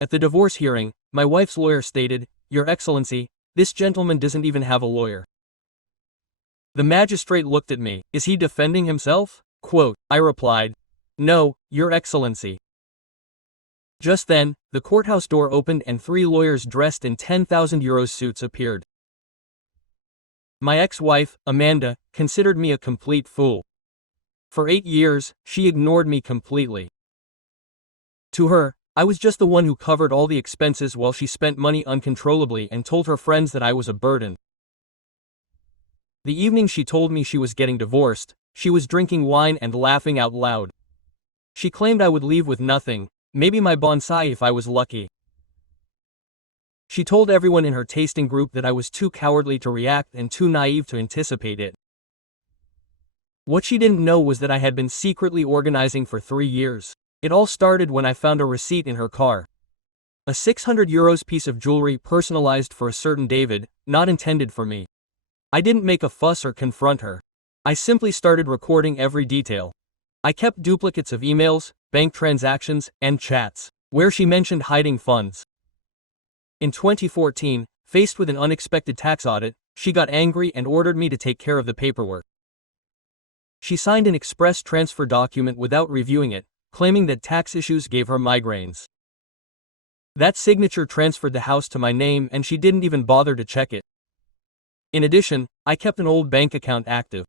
At the divorce hearing, my wife's lawyer stated, "Your Excellency, this gentleman doesn't even have a lawyer." The magistrate looked at me. "Is he defending himself?" Quote, I replied, "No, Your Excellency." Just then, the courthouse door opened and 3 lawyers dressed in €10,000 suits appeared. My ex-wife, Amanda, considered me a complete fool. For 8 years, she ignored me completely. To her, I was just the one who covered all the expenses while she spent money uncontrollably and told her friends that I was a burden. The evening she told me she was getting divorced, she was drinking wine and laughing out loud. She claimed I would leave with nothing, maybe my bonsai if I was lucky. She told everyone in her tasting group that I was too cowardly to react and too naive to anticipate it. What she didn't know was that I had been secretly organizing for 3 years. It all started when I found a receipt in her car. A €600 piece of jewelry personalized for a certain David, not intended for me. I didn't make a fuss or confront her. I simply started recording every detail. I kept duplicates of emails, bank transactions, and chats, where she mentioned hiding funds. In 2014, faced with an unexpected tax audit, she got angry and ordered me to take care of the paperwork. She signed an express transfer document without reviewing it, claiming that tax issues gave her migraines. That signature transferred the house to my name and she didn't even bother to check it. In addition, I kept an old bank account active.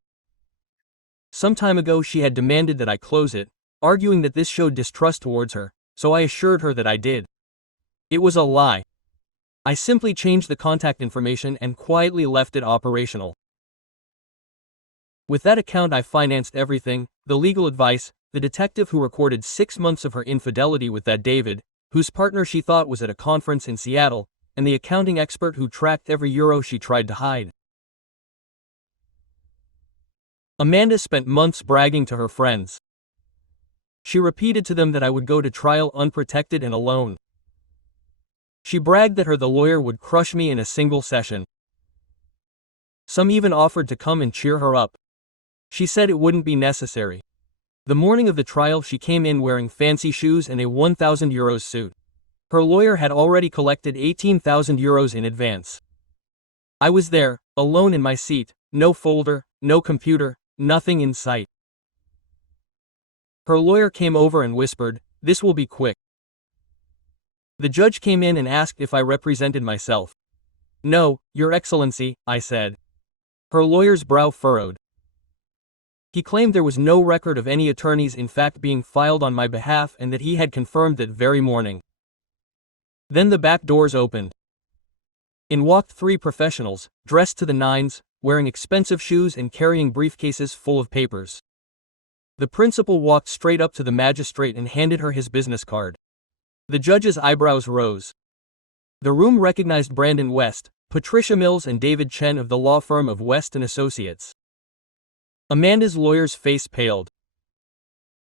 Some time ago she had demanded that I close it, arguing that this showed distrust towards her, so I assured her that I did. It was a lie. I simply changed the contact information and quietly left it operational. With that account I financed everything, the legal advice, the detective who recorded 6 months of her infidelity with that David, whose partner she thought was at a conference in Seattle, and the accounting expert who tracked every euro she tried to hide. Amanda spent months bragging to her friends. She repeated to them that I would go to trial unprotected and alone. She bragged that the lawyer would crush me in a single session. Some even offered to come and cheer her up. She said it wouldn't be necessary. The morning of the trial she came in wearing fancy shoes and a €1,000 suit. Her lawyer had already collected €18,000 in advance. I was there, alone in my seat, no folder, no computer, nothing in sight. Her lawyer came over and whispered, "This will be quick." The judge came in and asked if I represented myself. "No, Your Excellency," I said. Her lawyer's brow furrowed. He claimed there was no record of any attorneys in fact being filed on my behalf and that he had confirmed that very morning. Then the back doors opened. In walked 3 professionals, dressed to the nines, wearing expensive shoes and carrying briefcases full of papers. The principal walked straight up to the magistrate and handed her his business card. The judge's eyebrows rose. The room recognized Brandon West, Patricia Mills and David Chen of the law firm of West & Associates. Amanda's lawyer's face paled.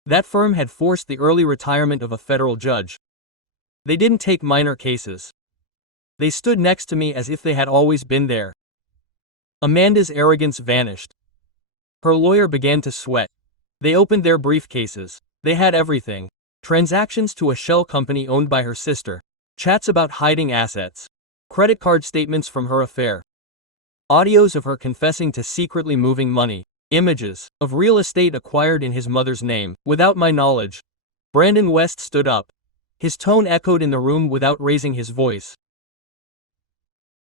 That firm had forced the early retirement of a federal judge. They didn't take minor cases. They stood next to me as if they had always been there. Amanda's arrogance vanished. Her lawyer began to sweat. They opened their briefcases. They had everything. Transactions to a shell company owned by her sister. Chats about hiding assets. Credit card statements from her affair. Audios of her confessing to secretly moving money. Images of real estate acquired in his mother's name, without my knowledge. Brandon West stood up. His tone echoed in the room without raising his voice.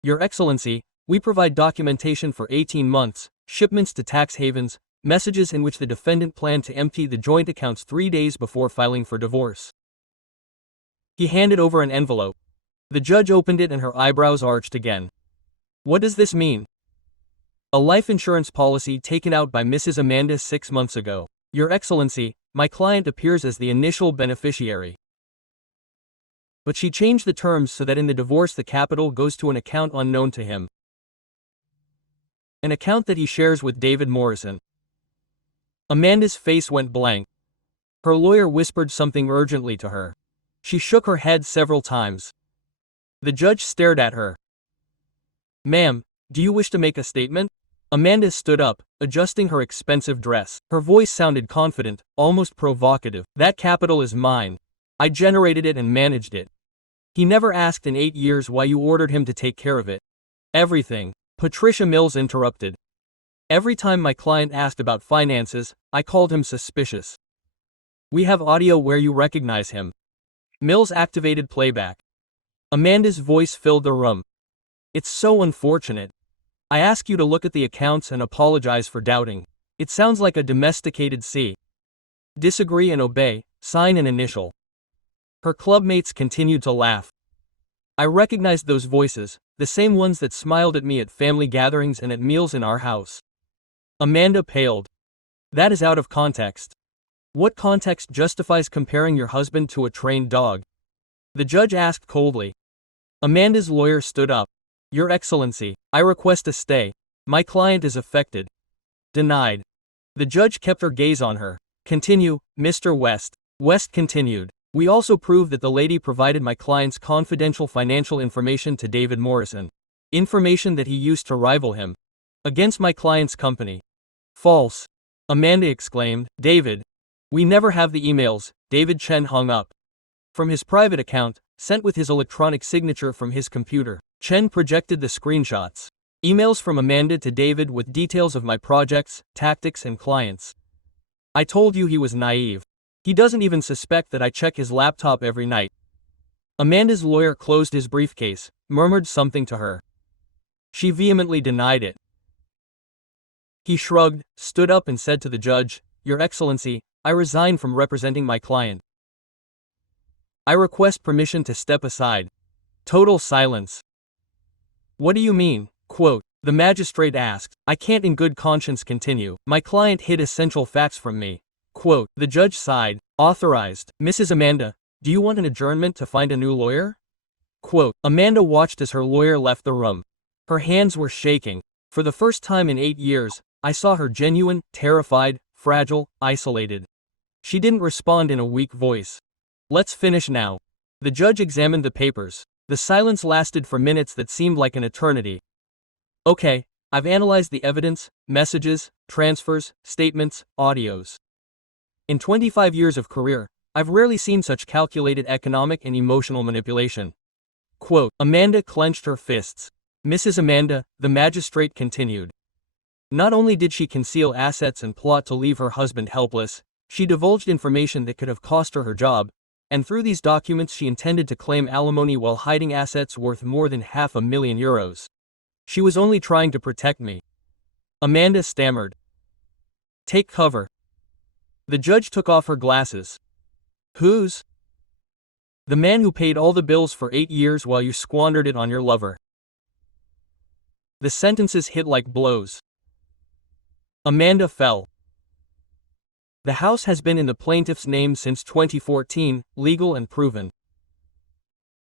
"Your Excellency, we provide documentation for 18 months, shipments to tax havens, messages in which the defendant planned to empty the joint accounts 3 days before filing for divorce." He handed over an envelope. The judge opened it and her eyebrows arched again. "What does this mean?" "A life insurance policy taken out by Mrs. Amanda 6 months ago. Your Excellency, my client appears as the initial beneficiary. But she changed the terms so that in the divorce the capital goes to an account unknown to him. An account that he shares with David Morrison." Amanda's face went blank. Her lawyer whispered something urgently to her. She shook her head several times. The judge stared at her. "Ma'am, do you wish to make a statement?" Amanda stood up, adjusting her expensive dress. Her voice sounded confident, almost provocative. "That capital is mine. I generated it and managed it. He never asked in 8 years why you ordered him to take care of it. Everything. Patricia Mills interrupted. Every time my client asked about finances, I called him suspicious. We have audio where you recognize him. Mills activated playback. Amanda's voice filled the room. It's so unfortunate. I ask you to look at the accounts and apologize for doubting. It sounds like a domesticated C. Disagree and obey, sign and initial. Her clubmates continued to laugh. I recognized those voices, the same ones that smiled at me at family gatherings and at meals in our house. Amanda paled. That is out of context. What context justifies comparing your husband to a trained dog? The judge asked coldly. Amanda's lawyer stood up. Your Excellency, I request a stay. My client is affected. Denied. The judge kept her gaze on her. Continue, Mr. West. West continued. We also prove that the lady provided my client's confidential financial information to David Morrison. Information that he used to rival him. Against my client's company. False. Amanda exclaimed. David. We never have the emails. David Chen hung up. From his private account, sent with his electronic signature from his computer, Chen projected the screenshots. Emails from Amanda to David with details of my projects, tactics and clients. I told you he was naive. He doesn't even suspect that I check his laptop every night. Amanda's lawyer closed his briefcase, murmured something to her. She vehemently denied it. He shrugged, stood up and said to the judge, Your Excellency, I resign from representing my client. I request permission to step aside. Total silence. What do you mean? Quote, the magistrate asked. I can't in good conscience continue. My client hid essential facts from me. Quote, the judge sighed. Authorized. Mrs. Amanda, do you want an adjournment to find a new lawyer? Quote, Amanda watched as her lawyer left the room. Her hands were shaking. For the first time in 8 years, I saw her genuine, terrified, fragile, isolated. She didn't respond in a weak voice. Let's finish now. The judge examined the papers. The silence lasted for minutes that seemed like an eternity. Okay, I've analyzed the evidence, messages, transfers, statements, audios. In 25 years of career, I've rarely seen such calculated economic and emotional manipulation. Quote, Amanda clenched her fists. Mrs. Amanda, the magistrate continued. Not only did she conceal assets and plot to leave her husband helpless, she divulged information that could have cost her her job, and through these documents she intended to claim alimony while hiding assets worth more than €500,000. She was only trying to protect me. Amanda stammered. Take cover. The judge took off her glasses. Whose? The man who paid all the bills for 8 years while you squandered it on your lover. The sentences hit like blows. Amanda fell. The house has been in the plaintiff's name since 2014, legal and proven.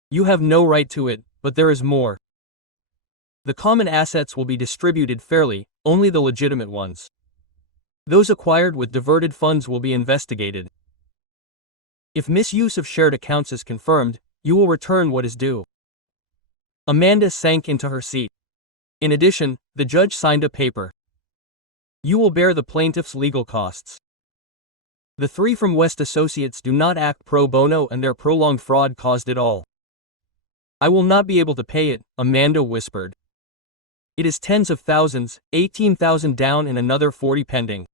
You have no right to it, but there is more. The common assets will be distributed fairly, only the legitimate ones. Those acquired with diverted funds will be investigated. If misuse of shared accounts is confirmed, you will return what is due. Amanda sank into her seat. In addition, the judge signed a paper. You will bear the plaintiff's legal costs. The three from West Associates do not act pro bono and their prolonged fraud caused it all. I will not be able to pay it, Amanda whispered. It is tens of thousands, 18,000 down and another 40 pending.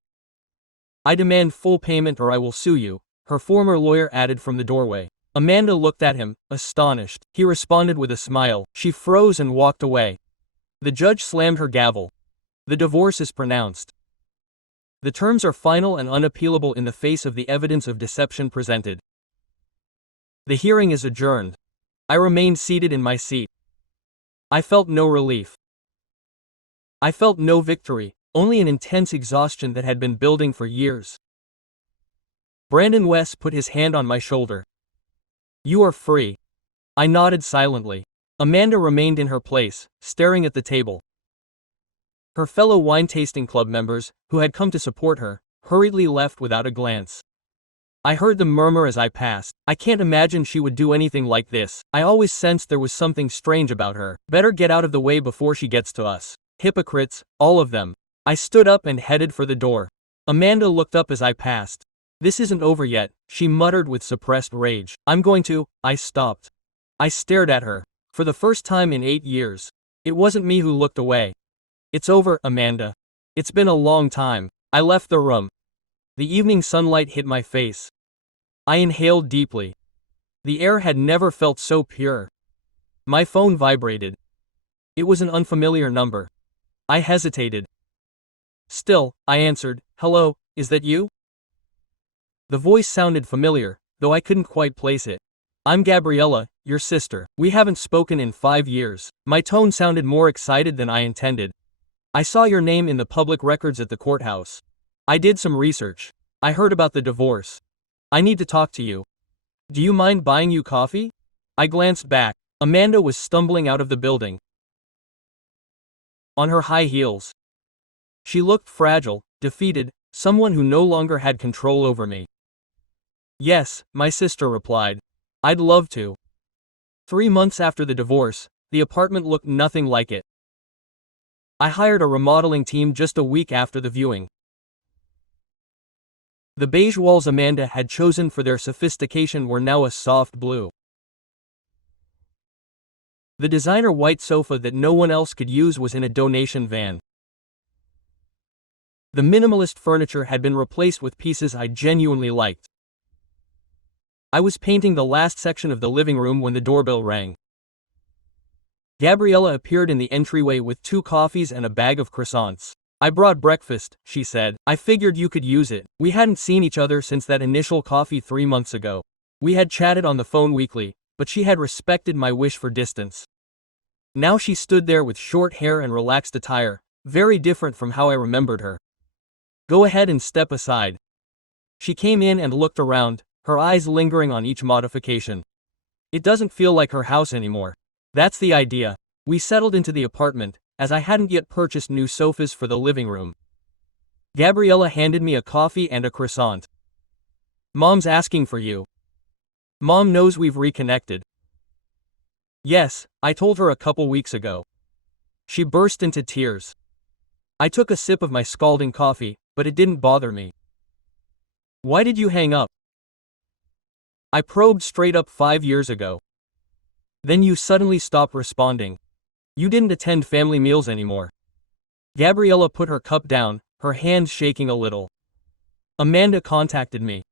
I demand full payment or I will sue you, her former lawyer added from the doorway. Amanda looked at him, astonished. He responded with a smile. She froze and walked away. The judge slammed her gavel. The divorce is pronounced. The terms are final and unappealable in the face of the evidence of deception presented. The hearing is adjourned. I remained seated in my seat. I felt no relief. I felt no victory, only an intense exhaustion that had been building for years. Brandon West put his hand on my shoulder. You are free. I nodded silently. Amanda remained in her place, staring at the table. Her fellow wine-tasting club members, who had come to support her, hurriedly left without a glance. I heard them murmur as I passed. I can't imagine she would do anything like this. I always sensed there was something strange about her. Better get out of the way before she gets to us. Hypocrites, all of them. I stood up and headed for the door. Amanda looked up as I passed. This isn't over yet, she muttered with suppressed rage. I stopped. I stared at her. For the first time in 8 years. It wasn't me who looked away. It's over, Amanda. It's been a long time. I left the room. The evening sunlight hit my face. I inhaled deeply. The air had never felt so pure. My phone vibrated. It was an unfamiliar number. I hesitated. Still, I answered, "Hello, is that you?" The voice sounded familiar, though I couldn't quite place it. "I'm Gabriella, your sister. We haven't spoken in 5 years." My tone sounded more excited than I intended. "I saw your name in the public records at the courthouse. I did some research. I heard about the divorce. I need to talk to you. Do you mind buying you coffee?" I glanced back. Amanda was stumbling out of the building. On her high heels. She looked fragile, defeated, someone who no longer had control over me. "Yes," my sister replied. "I'd love to." 3 months after the divorce, the apartment looked nothing like it. I hired a remodeling team just a week after the viewing. The beige walls Amanda had chosen for their sophistication were now a soft blue. The designer white sofa that no one else could use was in a donation van. The minimalist furniture had been replaced with pieces I genuinely liked. I was painting the last section of the living room when the doorbell rang. Gabriella appeared in the entryway with 2 coffees and a bag of croissants. "I brought breakfast," she said. "I figured you could use it." We hadn't seen each other since that initial coffee 3 months ago. We had chatted on the phone weekly, but she had respected my wish for distance. Now she stood there with short hair and relaxed attire, very different from how I remembered her. "Go ahead and step aside." She came in and looked around, her eyes lingering on each modification. "It doesn't feel like her house anymore." That's the idea. We settled into the apartment, as I hadn't yet purchased new sofas for the living room. Gabriella handed me a coffee and a croissant. "Mom's asking for you." "Mom knows we've reconnected." "Yes, I told her a couple weeks ago." She burst into tears. I took a sip of my scalding coffee, but it didn't bother me. "Why did you hang up?" I probed straight up 5 years ago. "Then you suddenly stopped responding. You didn't attend family meals anymore." Gabriella put her cup down, her hand shaking a little. "Amanda contacted me.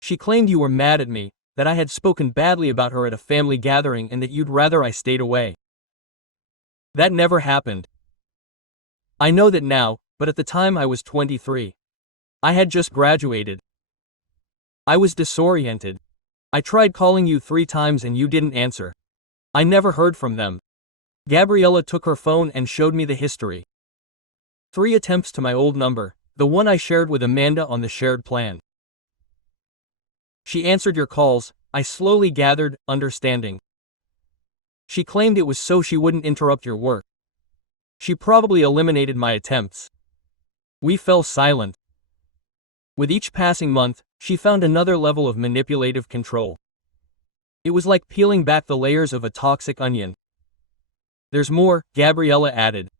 She claimed you were mad at me, that I had spoken badly about her at a family gathering and that you'd rather I stayed away." "That never happened." "I know that now, but at the time I was 23. I had just graduated. I was disoriented. I tried calling you 3 times and you didn't answer. I never heard from them." Gabriella took her phone and showed me the history. 3 attempts to my old number, the one I shared with Amanda on the shared plan. "She answered your calls," I slowly gathered, understanding. "She claimed it was so she wouldn't interrupt your work. She probably eliminated my attempts." We fell silent. With each passing month, she found another level of manipulative control. It was like peeling back the layers of a toxic onion. "There's more," Gabriella added.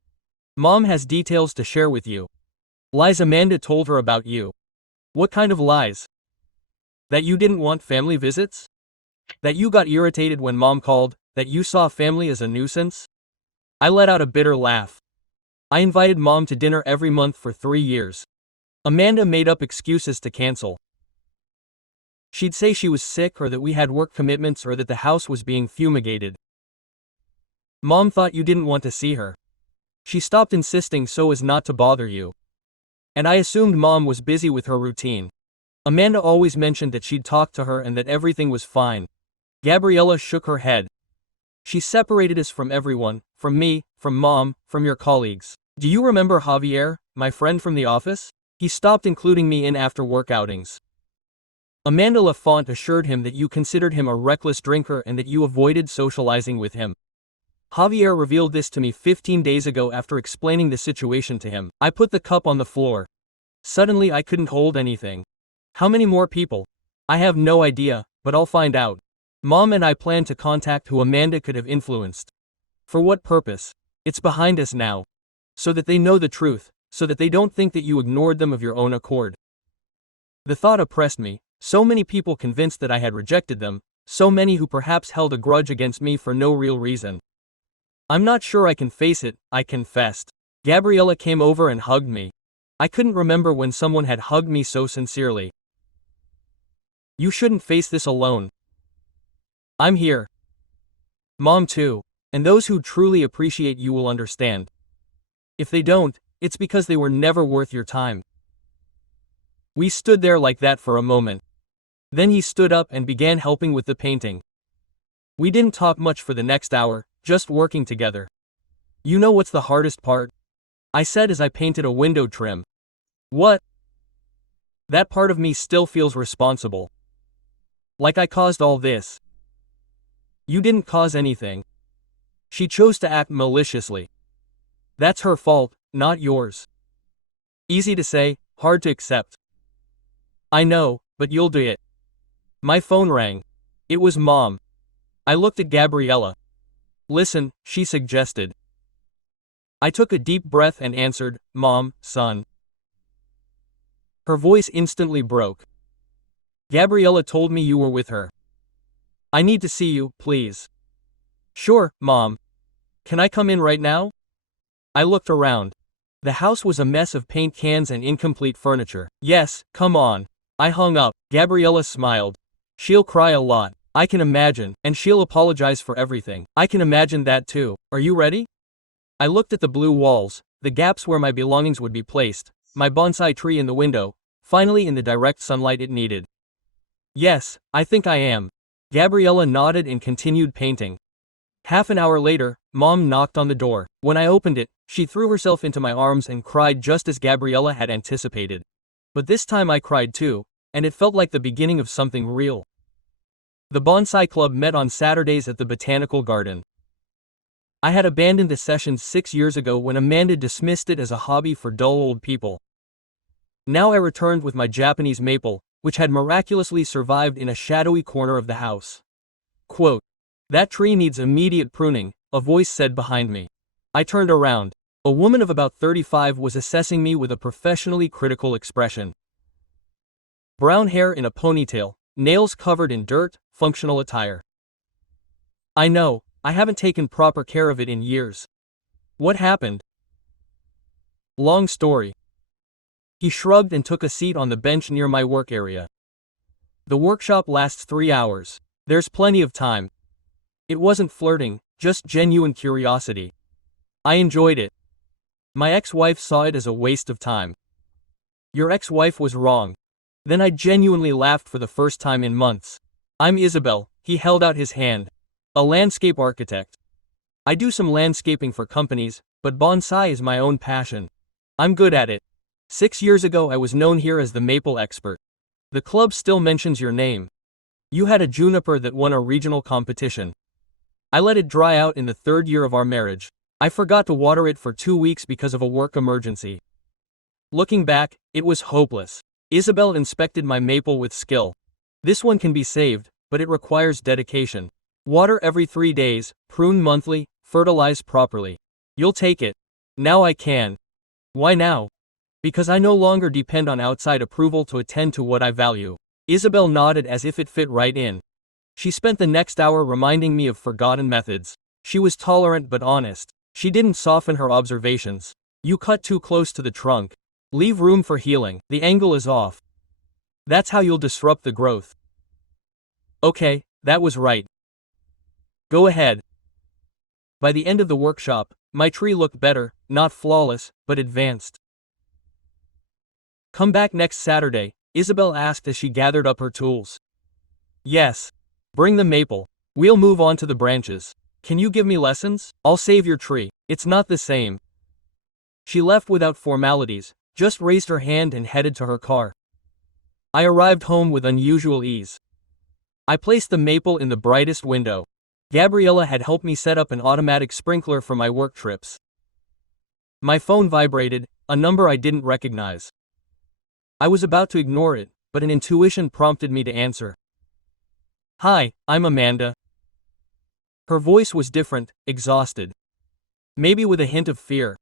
"Mom has details to share with you. Lies Amanda told her about you." "What kind of lies?" "That you didn't want family visits? That you got irritated when Mom called, that you saw family as a nuisance?" I let out a bitter laugh. "I invited Mom to dinner every month for 3 years. Amanda made up excuses to cancel. She'd say she was sick or that we had work commitments or that the house was being fumigated. Mom thought you didn't want to see her. She stopped insisting so as not to bother you. And I assumed Mom was busy with her routine. Amanda always mentioned that she'd talked to her and that everything was fine." Gabriella shook her head. "She separated us from everyone, from me, from Mom, from your colleagues. Do you remember Javier, my friend from the office? He stopped including me in after work outings. Amanda Lafont assured him that you considered him a reckless drinker and that you avoided socializing with him. Javier revealed this to me 15 days ago after explaining the situation to him." I put the cup on the floor. Suddenly I couldn't hold anything. "How many more people?" "I have no idea, but I'll find out. Mom and I plan to contact who Amanda could have influenced." "For what purpose?" "It's behind us now. So that they know the truth, so that they don't think that you ignored them of your own accord." The thought oppressed me. So many people convinced that I had rejected them, so many who perhaps held a grudge against me for no real reason. I'm not sure I can face it, I confessed. Gabriella came over and hugged me. I couldn't remember when someone had hugged me so sincerely. You shouldn't face this alone. I'm here. Mom too. And those who truly appreciate you will understand. If they don't, it's because they were never worth your time. We stood there like that for a moment. Then he stood up and began helping with the painting. We didn't talk much for the next hour, just working together. You know what's the hardest part? I said as I painted a window trim. What? That part of me still feels responsible. Like I caused all this. You didn't cause anything. She chose to act maliciously. That's her fault, not yours. Easy to say, hard to accept. I know, but you'll do it. My phone rang. It was Mom. I looked at Gabriella. Listen, she suggested. I took a deep breath and answered, Mom, son. Her voice instantly broke. Gabriella told me you were with her. I need to see you, please. Sure, Mom. Can I come in right now? I looked around. The house was a mess of paint cans and incomplete furniture. Yes, come on. I hung up. Gabriella smiled. She'll cry a lot. I can imagine, and she'll apologize for everything. I can imagine that too. Are you ready? I looked at the blue walls, the gaps where my belongings would be placed, my bonsai tree in the window, finally in the direct sunlight it needed. Yes, I think I am. Gabriella nodded and continued painting. Half an hour later, Mom knocked on the door. When I opened it, she threw herself into my arms and cried just as Gabriella had anticipated. But this time I cried too, and it felt like the beginning of something real. The Bonsai Club met on Saturdays at the Botanical Garden. I had abandoned the sessions 6 years ago when Amanda dismissed it as a hobby for dull old people. Now I returned with my Japanese maple, which had miraculously survived in a shadowy corner of the house. Quote, "That tree needs immediate pruning," a voice said behind me. I turned around. A woman of about 35 was assessing me with a professionally critical expression. Brown hair in a ponytail, nails covered in dirt, functional attire. I know, I haven't taken proper care of it in years. What happened? Long story. He shrugged and took a seat on the bench near my work area. The workshop lasts 3 hours. There's plenty of time. It wasn't flirting, just genuine curiosity. I enjoyed it. My ex-wife saw it as a waste of time. Your ex-wife was wrong. Then I genuinely laughed for the first time in months. I'm Isabel, he held out his hand. A landscape architect. I do some landscaping for companies, but bonsai is my own passion. I'm good at it. 6 years ago I was known here as the maple expert. The club still mentions your name. You had a juniper that won a regional competition. I let it dry out in the 3rd year of our marriage. I forgot to water it for 2 weeks because of a work emergency. Looking back, it was hopeless. Isabel inspected my maple with skill. This one can be saved, but it requires dedication. Water every 3 days, prune monthly, fertilize properly. You'll take it. Now I can. Why now? Because I no longer depend on outside approval to attend to what I value. Isabel nodded as if it fit right in. She spent the next hour reminding me of forgotten methods. She was tolerant but honest. She didn't soften her observations. You cut too close to the trunk. Leave room for healing. The angle is off. That's how you'll disrupt the growth. Okay, that was right. Go ahead. By the end of the workshop, my tree looked better, not flawless, but advanced. Come back next Saturday, Isabel asked as she gathered up her tools. Yes. Bring the maple. We'll move on to the branches. Can you give me lessons? I'll save your tree. It's not the same. She left without formalities, just raised her hand and headed to her car. I arrived home with unusual ease. I placed the maple in the brightest window. Gabriella had helped me set up an automatic sprinkler for my work trips. My phone vibrated, a number I didn't recognize. I was about to ignore it, but an intuition prompted me to answer. Hi, I'm Amanda. Her voice was different, exhausted. Maybe with a hint of fear.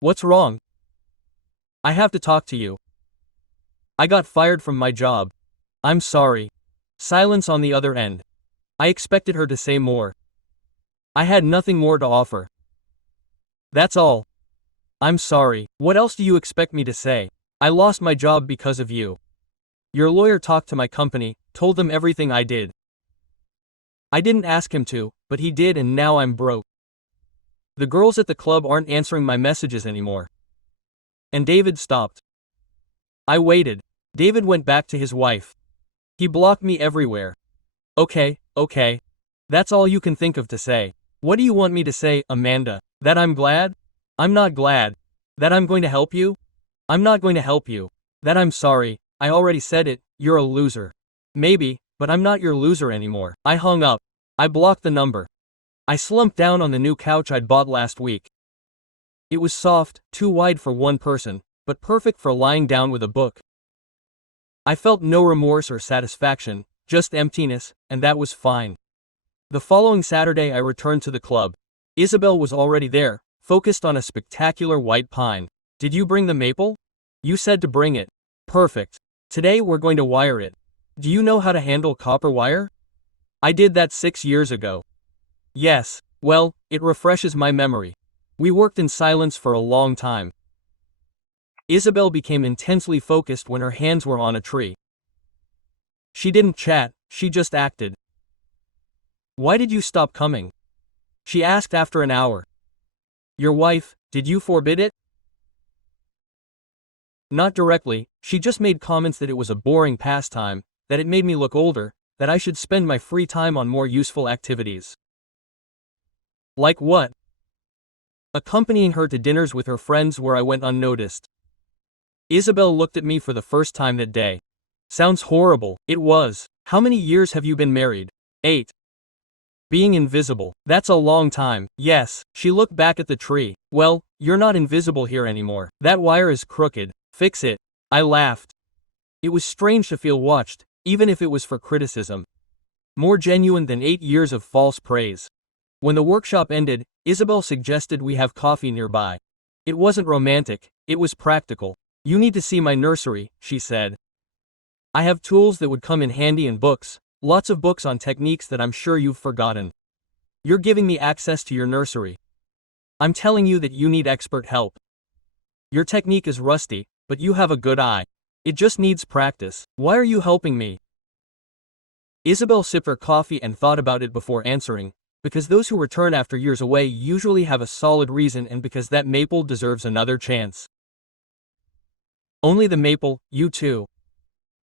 What's wrong? I have to talk to you. I got fired from my job. I'm sorry. Silence on the other end. I expected her to say more. I had nothing more to offer. That's all. I'm sorry. What else do you expect me to say? I lost my job because of you. Your lawyer talked to my company, told them everything I did. I didn't ask him to, but he did, and now I'm broke. The girls at the club aren't answering my messages anymore. And David stopped. I waited. David went back to his wife. He blocked me everywhere. Okay. That's all you can think of to say. What do you want me to say, Amanda? That I'm glad? I'm not glad. That I'm going to help you? I'm not going to help you. That I'm sorry, I already said it, you're a loser. Maybe, but I'm not your loser anymore. I hung up. I blocked the number. I slumped down on the new couch I'd bought last week. It was soft, too wide for one person, but perfect for lying down with a book. I felt no remorse or satisfaction, just emptiness, and that was fine. The following Saturday I returned to the club. Isabel was already there, focused on a spectacular white pine. Did you bring the maple? You said to bring it. Perfect. Today we're going to wire it. Do you know how to handle copper wire? I did that 6 years ago. Yes, well, it refreshes my memory. We worked in silence for a long time. Isabel became intensely focused when her hands were on a tree. She didn't chat, she just acted. Why did you stop coming? She asked after an hour. Your wife, did you forbid it? Not directly, she just made comments that it was a boring pastime, that it made me look older, that I should spend my free time on more useful activities. Like what? Accompanying her to dinners with her friends where I went unnoticed. Isabel looked at me for the first time that day. Sounds horrible. It was. How many years have you been married? 8. Being invisible. That's a long time. Yes. She looked back at the tree. Well, you're not invisible here anymore. That wire is crooked. Fix it. I laughed. It was strange to feel watched, even if it was for criticism. More genuine than 8 years of false praise. When the workshop ended, Isabel suggested we have coffee nearby. It wasn't romantic, it was practical. You need to see my nursery, she said. I have tools that would come in handy and books, lots of books on techniques that I'm sure you've forgotten. You're giving me access to your nursery. I'm telling you that you need expert help. Your technique is rusty, but you have a good eye. It just needs practice. Why are you helping me? Isabel sipped her coffee and thought about it before answering, because those who return after years away usually have a solid reason, and because that maple deserves another chance. Only the maple, you too.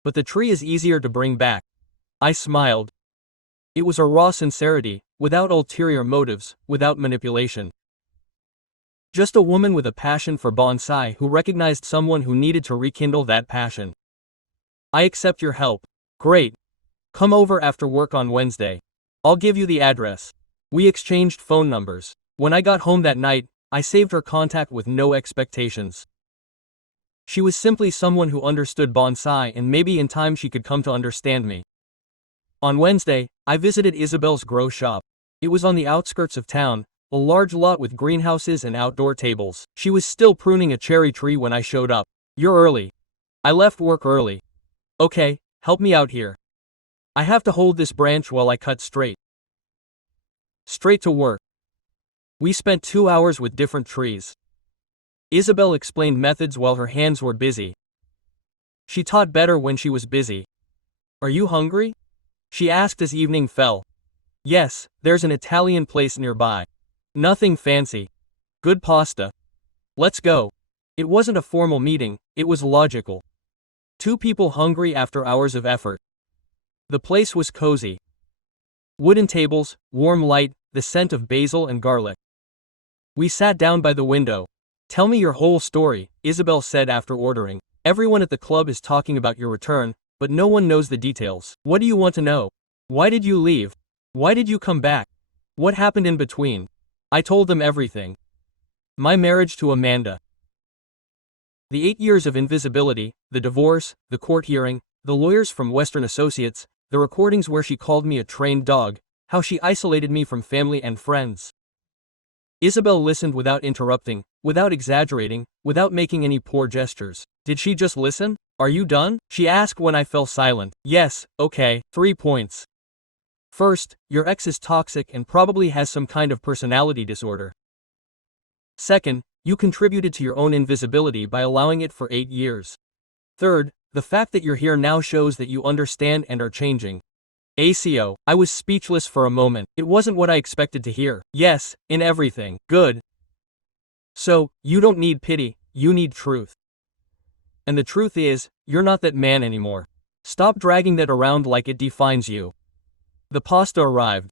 But the tree is easier to bring back. I smiled. It was a raw sincerity, without ulterior motives, without manipulation. Just a woman with a passion for bonsai who recognized someone who needed to rekindle that passion. I accept your help. Great. Come over after work on Wednesday. I'll give you the address. We exchanged phone numbers. When I got home that night, I saved her contact with no expectations. She was simply someone who understood bonsai, and maybe in time she could come to understand me. On Wednesday, I visited Isabel's grow shop. It was on the outskirts of town, a large lot with greenhouses and outdoor tables. She was still pruning a cherry tree when I showed up. You're early. I left work early. Okay, help me out here. I have to hold this branch while I cut straight. Straight to work. We spent 2 hours with different trees. Isabel explained methods while her hands were busy. She taught better when she was busy. Are you hungry? She asked as evening fell. Yes, there's an Italian place nearby. Nothing fancy. Good pasta. Let's go. It wasn't a formal meeting, it was logical. 2 people hungry after hours of effort. The place was cozy. Wooden tables, warm light, the scent of basil and garlic. We sat down by the window. Tell me your whole story, Isabel said after ordering. Everyone at the club is talking about your return, but no one knows the details. What do you want to know? Why did you leave? Why did you come back? What happened in between? I told them everything. My marriage to Amanda. The 8 years of invisibility, the divorce, the court hearing, the lawyers from Western Associates, the recordings where she called me a trained dog, how she isolated me from family and friends. Isabel listened without interrupting, without exaggerating, without making any poor gestures. Did she just listen? Are you done? She asked when I fell silent. Yes, okay, 3 points. First, your ex is toxic and probably has some kind of personality disorder. Second, you contributed to your own invisibility by allowing it for 8 years. Third, the fact that you're here now shows that you understand and are changing. ACO, I was speechless for a moment. It wasn't what I expected to hear. Yes, in everything. Good. So, you don't need pity, you need truth. And the truth is, you're not that man anymore. Stop dragging that around like it defines you. The pasta arrived.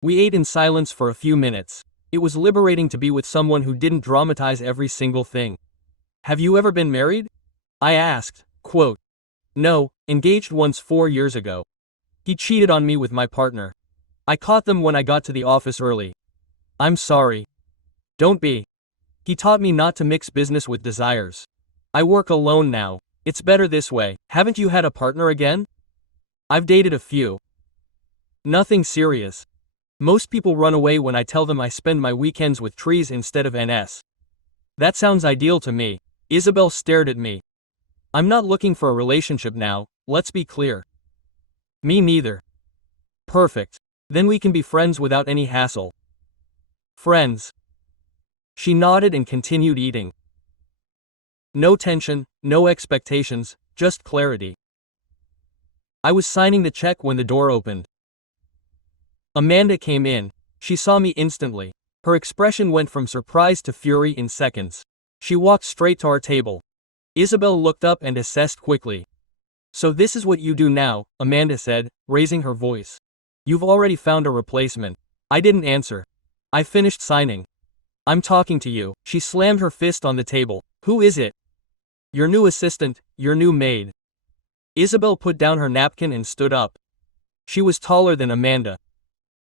We ate in silence for a few minutes. It was liberating to be with someone who didn't dramatize every single thing. Have you ever been married? I asked. Quote, no, engaged once 4 years ago. He cheated on me with my partner. I caught them when I got to the office early. I'm sorry. Don't be. He taught me not to mix business with desires. I work alone now. It's better this way. Haven't you had a partner again? I've dated a few. Nothing serious. Most people run away when I tell them I spend my weekends with trees instead of NS. That sounds ideal to me. Isabel stared at me. I'm not looking for a relationship now, let's be clear. Me neither. Perfect. Then we can be friends without any hassle. Friends. She nodded and continued eating. No tension, no expectations, just clarity. I was signing the check when the door opened. Amanda came in. She saw me instantly. Her expression went from surprise to fury in seconds. She walked straight to our table. Isabel looked up and assessed quickly. So this is what you do now, Amanda said, raising her voice. You've already found a replacement. I didn't answer. I finished signing. I'm talking to you. She slammed her fist on the table. Who is it? Your new assistant, your new maid. Isabel put down her napkin and stood up. She was taller than Amanda.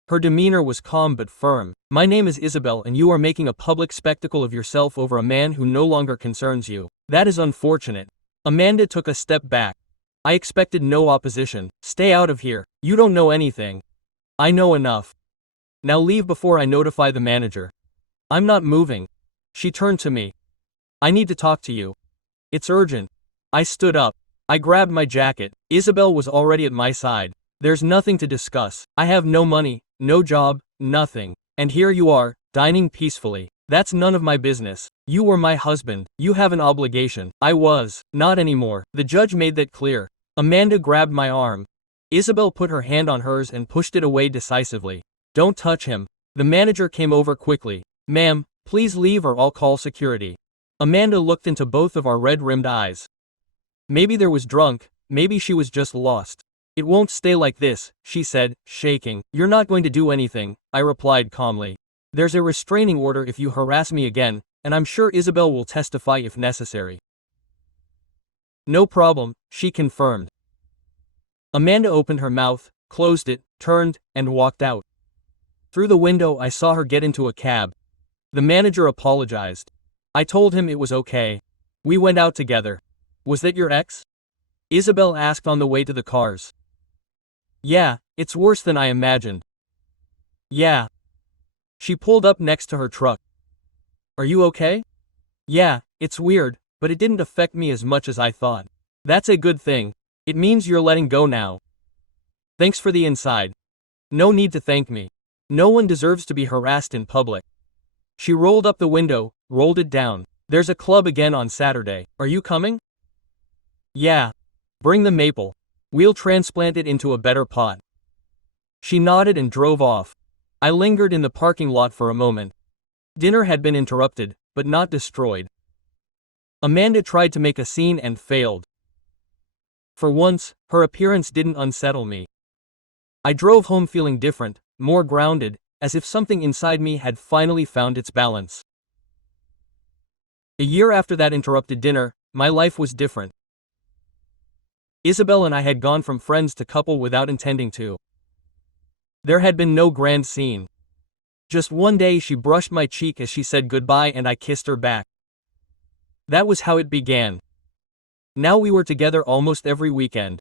Her demeanor was calm but firm. My name is Isabel and you are making a public spectacle of yourself over a man who no longer concerns you. That is unfortunate. Amanda took a step back. I expected no opposition. Stay out of here. You don't know anything. I know enough. Now leave before I notify the manager. I'm not moving. She turned to me. I need to talk to you. It's urgent. I stood up. I grabbed my jacket. Isabel was already at my side. There's nothing to discuss. I have no money, no job, nothing. And here you are, dining peacefully. That's none of my business. You were my husband. You have an obligation. I was. Not anymore. The judge made that clear. Amanda grabbed my arm. Isabel put her hand on hers and pushed it away decisively. Don't touch him. The manager came over quickly. Ma'am, please leave or I'll call security. Amanda looked into both of our red-rimmed eyes. Maybe there was drunk, maybe she was just lost. It won't stay like this, she said, shaking. You're not going to do anything, I replied calmly. There's a restraining order if you harass me again, and I'm sure Isabel will testify if necessary. No problem, she confirmed. Amanda opened her mouth, closed it, turned, and walked out. Through the window I saw her get into a cab. The manager apologized. I told him it was okay. We went out together. Was that your ex? Isabel asked on the way to the cars. Yeah, it's worse than I imagined. Yeah. She pulled up next to her truck. Are you okay? Yeah, it's weird, but it didn't affect me as much as I thought. That's a good thing. It means you're letting go now. Thanks for the inside. No need to thank me. No one deserves to be harassed in public. She rolled up the window, rolled it down. There's a club again on Saturday. Are you coming? Yeah. Bring the maple. We'll transplant it into a better pot. She nodded and drove off. I lingered in the parking lot for a moment. Dinner had been interrupted, but not destroyed. Amanda tried to make a scene and failed. For once, her appearance didn't unsettle me. I drove home feeling different, more grounded, as if something inside me had finally found its balance. A year after that interrupted dinner, my life was different. Isabel and I had gone from friends to couple without intending to. There had been no grand scene. Just one day she brushed my cheek as she said goodbye and I kissed her back. That was how it began. Now we were together almost every weekend.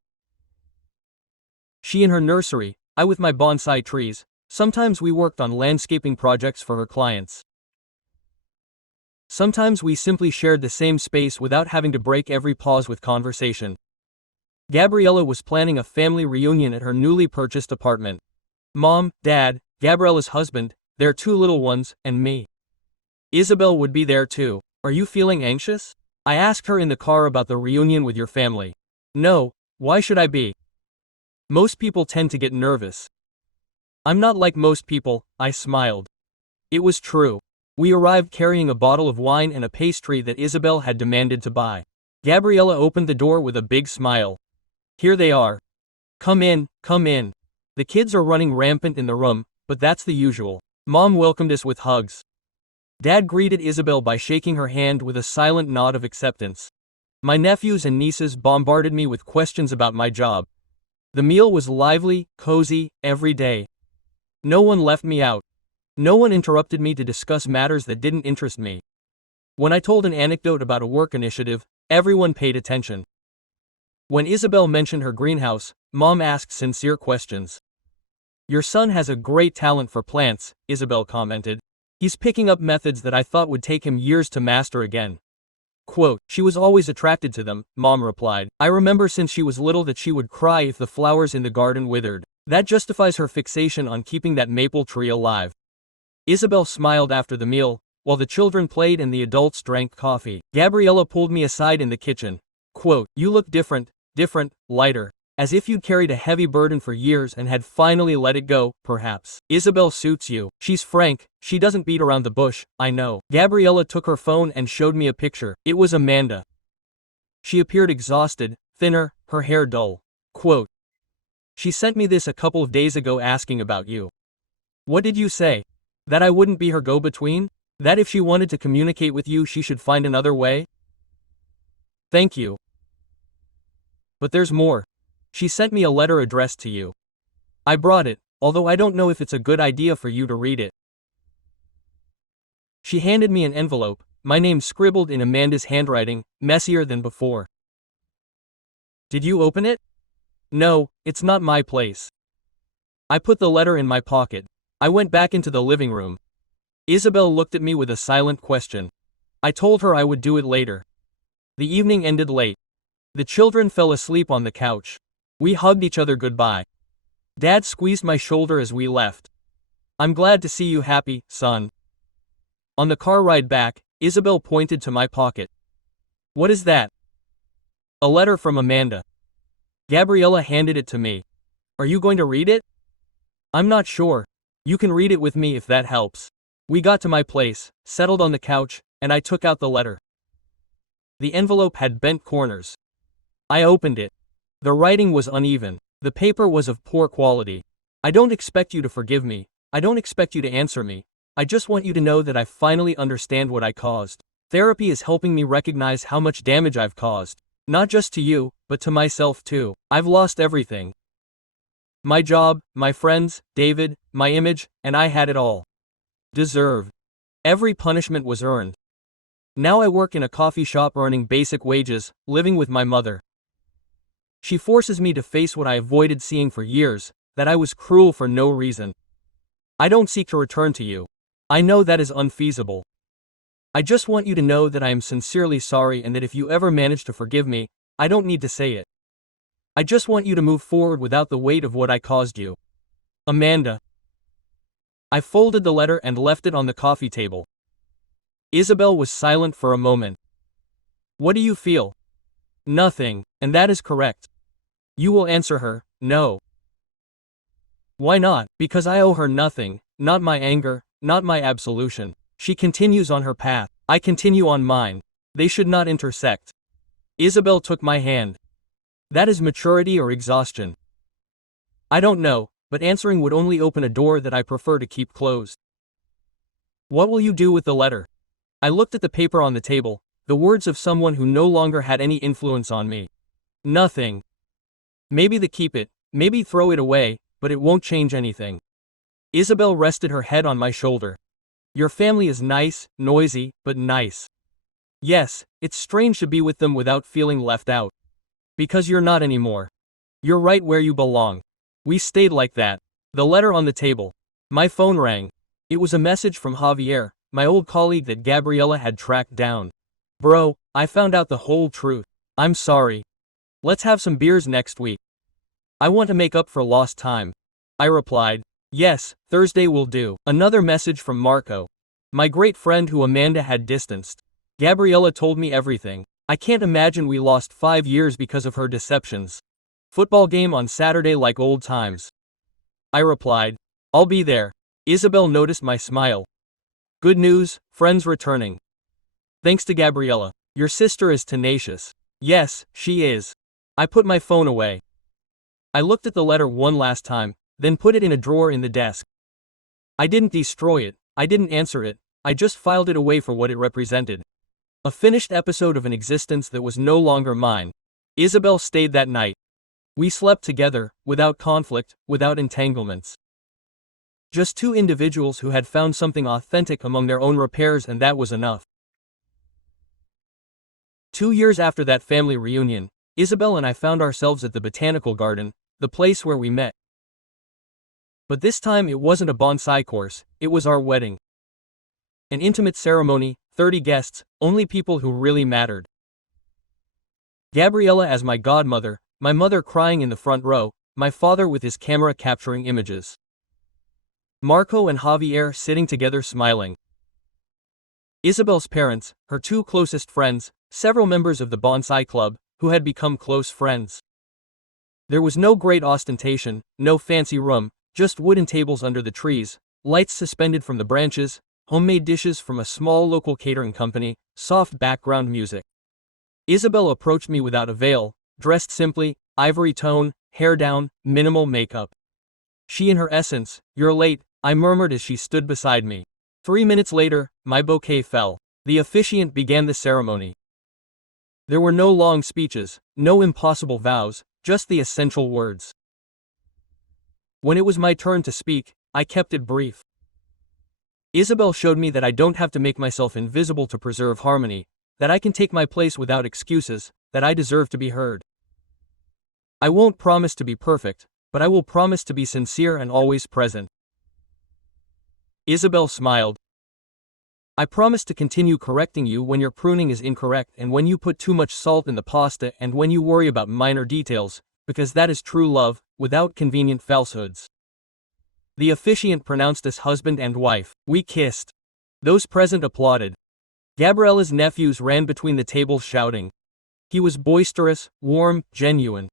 She in her nursery, I with my bonsai trees. Sometimes we worked on landscaping projects for her clients. Sometimes we simply shared the same space without having to break every pause with conversation. Gabriella was planning a family reunion at her newly purchased apartment. Mom, Dad, Gabriella's husband, their 2 little ones, and me. Isabel would be there too. Are you feeling anxious? I asked her in the car about the reunion with your family. No, why should I be? Most people tend to get nervous. I'm not like most people, I smiled. It was true. We arrived carrying a bottle of wine and a pastry that Isabel had demanded to buy. Gabriella opened the door with a big smile. Here they are. Come in, come in. The kids are running rampant in the room, but that's the usual. Mom welcomed us with hugs. Dad greeted Isabel by shaking her hand with a silent nod of acceptance. My nephews and nieces bombarded me with questions about my job. The meal was lively, cozy, every day. No one left me out. No one interrupted me to discuss matters that didn't interest me. When I told an anecdote about a work initiative, everyone paid attention. When Isabel mentioned her greenhouse, Mom asked sincere questions. Your son has a great talent for plants, Isabel commented. He's picking up methods that I thought would take him years to master again. Quote, she was always attracted to them, Mom replied. I remember since she was little that she would cry if the flowers in the garden withered. That justifies her fixation on keeping that maple tree alive. Isabel smiled after the meal, while the children played and the adults drank coffee. Gabriella pulled me aside in the kitchen. Quote, you look different, lighter. As if you'd carried a heavy burden for years and had finally let it go, perhaps. Isabel suits you. She's frank, she doesn't beat around the bush, I know. Gabriella took her phone and showed me a picture. It was Amanda. She appeared exhausted, thinner, her hair dull. Quote, she sent me this a couple of days ago asking about you. What did you say? That I wouldn't be her go-between? That if she wanted to communicate with you she should find another way? Thank you. But there's more. She sent me a letter addressed to you. I brought it, although I don't know if it's a good idea for you to read it. She handed me an envelope, my name scribbled in Amanda's handwriting, messier than before. Did you open it? No, it's not my place. I put the letter in my pocket. I went back into the living room. Isabel looked at me with a silent question. I told her I would do it later. The evening ended late. The children fell asleep on the couch. We hugged each other goodbye. Dad squeezed my shoulder as we left. I'm glad to see you happy, son. On the car ride back, Isabel pointed to my pocket. What is that? A letter from Amanda. Gabriella handed it to me. Are you going to read it? I'm not sure. You can read it with me if that helps. We got to my place, settled on the couch, and I took out the letter. The envelope had bent corners. I opened it. The writing was uneven. The paper was of poor quality. I don't expect you to forgive me. I don't expect you to answer me. I just want you to know that I finally understand what I caused. Therapy is helping me recognize how much damage I've caused. Not just to you, but to myself too. I've lost everything. My job, my friends, David, my image, and I had it all. Deserved. Every punishment was earned. Now I work in a coffee shop earning basic wages, living with my mother. She forces me to face what I avoided seeing for years, that I was cruel for no reason. I don't seek to return to you. I know that is unfeasible. I just want you to know that I am sincerely sorry and that if you ever manage to forgive me, I don't need to say it. I just want you to move forward without the weight of what I caused you. Amanda. I folded the letter and left it on the coffee table. Isabel was silent for a moment. What do you feel? Nothing, and that is correct. You will answer her, no. Why not? Because I owe her nothing, not my anger, not my absolution. She continues on her path. I continue on mine. They should not intersect. Isabel took my hand. That is maturity or exhaustion. I don't know, but answering would only open a door that I prefer to keep closed. What will you do with the letter? I looked at the paper on the table, the words of someone who no longer had any influence on me. Nothing. Maybe keep it, maybe throw it away, but it won't change anything. Isabel rested her head on my shoulder. Your family is nice, noisy, but nice. Yes, it's strange to be with them without feeling left out. Because you're not anymore. You're right where you belong. We stayed like that. The letter on the table. My phone rang. It was a message from Javier, my old colleague that Gabriella had tracked down. Bro, I found out the whole truth. I'm sorry. Let's have some beers next week. I want to make up for lost time. I replied. Yes, Thursday will do. Another message from Marco, my great friend who Amanda had distanced. Gabriella told me everything. I can't imagine we lost 5 years because of her deceptions. Football game on Saturday like old times. I replied. I'll be there. Isabel noticed my smile. Good news, friends returning. Thanks to Gabriella. Your sister is tenacious. Yes, she is. I put my phone away. I looked at the letter one last time, then put it in a drawer in the desk. I didn't destroy it, I didn't answer it, I just filed it away for what it represented. A finished episode of an existence that was no longer mine. Isabel stayed that night. We slept together, without conflict, without entanglements. Just two individuals who had found something authentic among their own repairs, and that was enough. 2 years after that family reunion, Isabel and I found ourselves at the botanical garden, the place where we met. But this time it wasn't a bonsai course, it was our wedding. An intimate ceremony, 30 guests, only people who really mattered. Gabriella as my godmother, my mother crying in the front row, my father with his camera capturing images. Marco and Javier sitting together smiling. Isabel's parents, her two closest friends, several members of the bonsai club, who had become close friends. There was no great ostentation, no fancy room, just wooden tables under the trees, lights suspended from the branches, homemade dishes from a small local catering company, soft background music. Isabel approached me without a veil, dressed simply, ivory tone, hair down, minimal makeup. She in her essence. You're late, I murmured as she stood beside me. 3 minutes later, my bouquet fell. The officiant began the ceremony. There were no long speeches, no impossible vows, just the essential words. When it was my turn to speak, I kept it brief. Isabel showed me that I don't have to make myself invisible to preserve harmony, that I can take my place without excuses, that I deserve to be heard. I won't promise to be perfect, but I will promise to be sincere and always present. Isabel smiled. I promise to continue correcting you when your pruning is incorrect and when you put too much salt in the pasta and when you worry about minor details, because that is true love, without convenient falsehoods. The officiant pronounced us husband and wife. We kissed. Those present applauded. Gabriella's nephews ran between the tables shouting. He was boisterous, warm, genuine.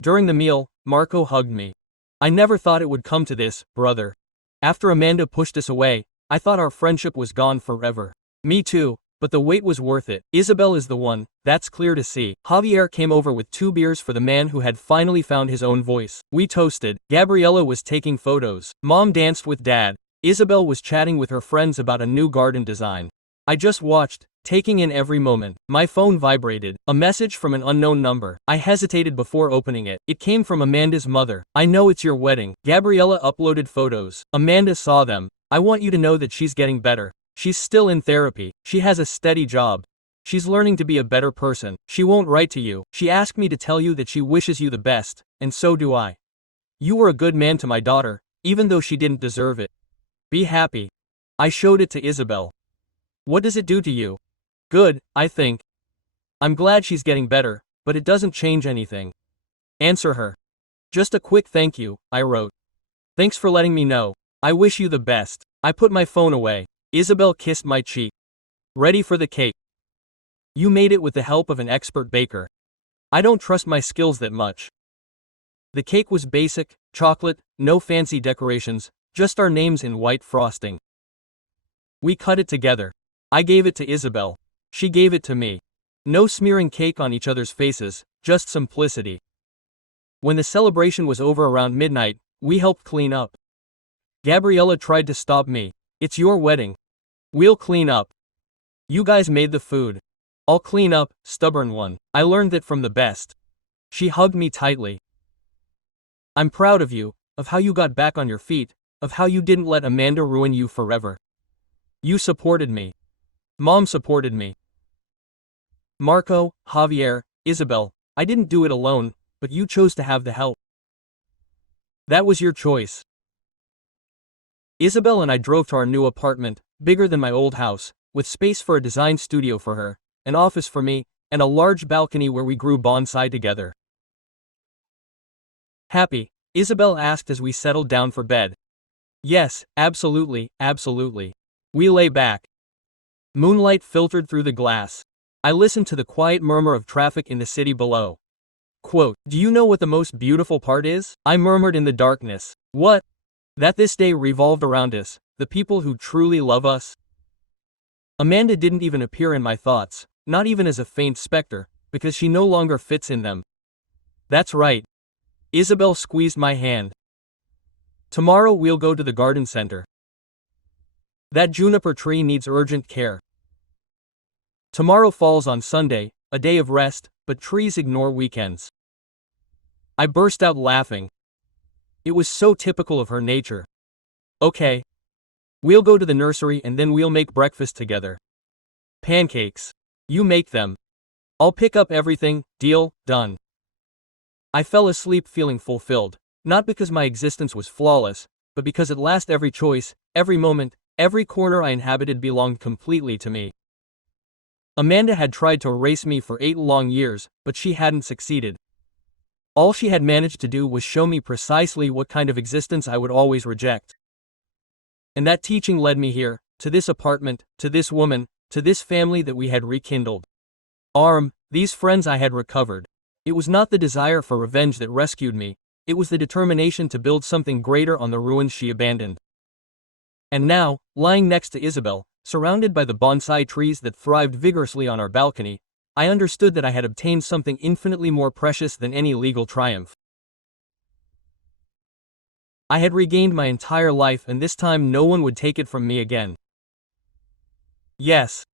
During the meal, Marco hugged me. I never thought it would come to this, brother. After Amanda pushed us away, I thought our friendship was gone forever. Me too, but the wait was worth it. Isabel is the one, that's clear to see. Javier came over with 2 beers for the man who had finally found his own voice. We toasted. Gabriella was taking photos. Mom danced with Dad. Isabel was chatting with her friends about a new garden design. I just watched, taking in every moment. My phone vibrated. A message from an unknown number. I hesitated before opening it. It came from Amanda's mother. I know it's your wedding. Gabriella uploaded photos. Amanda saw them. I want you to know that she's getting better. She's still in therapy. She has a steady job. She's learning to be a better person. She won't write to you. She asked me to tell you that she wishes you the best, and so do I. You were a good man to my daughter, even though she didn't deserve it. Be happy. I showed it to Isabel. What does it do to you? Good, I think. I'm glad she's getting better, but it doesn't change anything. Answer her. Just a quick thank you, I wrote. Thanks for letting me know. I wish you the best. I put my phone away. Isabel kissed my cheek. Ready for the cake. You made it with the help of an expert baker. I don't trust my skills that much. The cake was basic, chocolate, no fancy decorations, just our names in white frosting. We cut it together. I gave it to Isabel. She gave it to me. No smearing cake on each other's faces, just simplicity. When the celebration was over around midnight, we helped clean up. Gabriella tried to stop me. It's your wedding. We'll clean up. You guys made the food. I'll clean up, stubborn one. I learned that from the best. She hugged me tightly. I'm proud of you, of how you got back on your feet, of how you didn't let Amanda ruin you forever. You supported me. Mom supported me. Marco, Javier, Isabel, I didn't do it alone, but you chose to have the help. That was your choice. Isabel and I drove to our new apartment, bigger than my old house, with space for a design studio for her, an office for me, and a large balcony where we grew bonsai together. Happy? Isabel asked as we settled down for bed. Yes, absolutely, absolutely. We lay back. Moonlight filtered through the glass. I listened to the quiet murmur of traffic in the city below. Quote, "Do you know what the most beautiful part is?" I murmured in the darkness. What? That this day revolved around us, the people who truly love us. Amanda didn't even appear in my thoughts, not even as a faint specter, because she no longer fits in them. That's right. Isabel squeezed my hand. Tomorrow we'll go to the garden center. That juniper tree needs urgent care. Tomorrow falls on Sunday, a day of rest, but trees ignore weekends. I burst out laughing. It was so typical of her nature. Okay. We'll go to the nursery and then we'll make breakfast together. Pancakes. You make them. I'll pick up everything, deal, done. I fell asleep feeling fulfilled, not because my existence was flawless, but because at last every choice, every moment, every corner I inhabited belonged completely to me. Amanda had tried to erase me for 8 long years, but she hadn't succeeded. All she had managed to do was show me precisely what kind of existence I would always reject. And that teaching led me here, to this apartment, to this woman, to this family that we had rekindled. These friends I had recovered. It was not the desire for revenge that rescued me, it was the determination to build something greater on the ruins she abandoned. And now, lying next to Isabel, surrounded by the bonsai trees that thrived vigorously on our balcony, I understood that I had obtained something infinitely more precious than any legal triumph. I had regained my entire life and this time no one would take it from me again. Yes,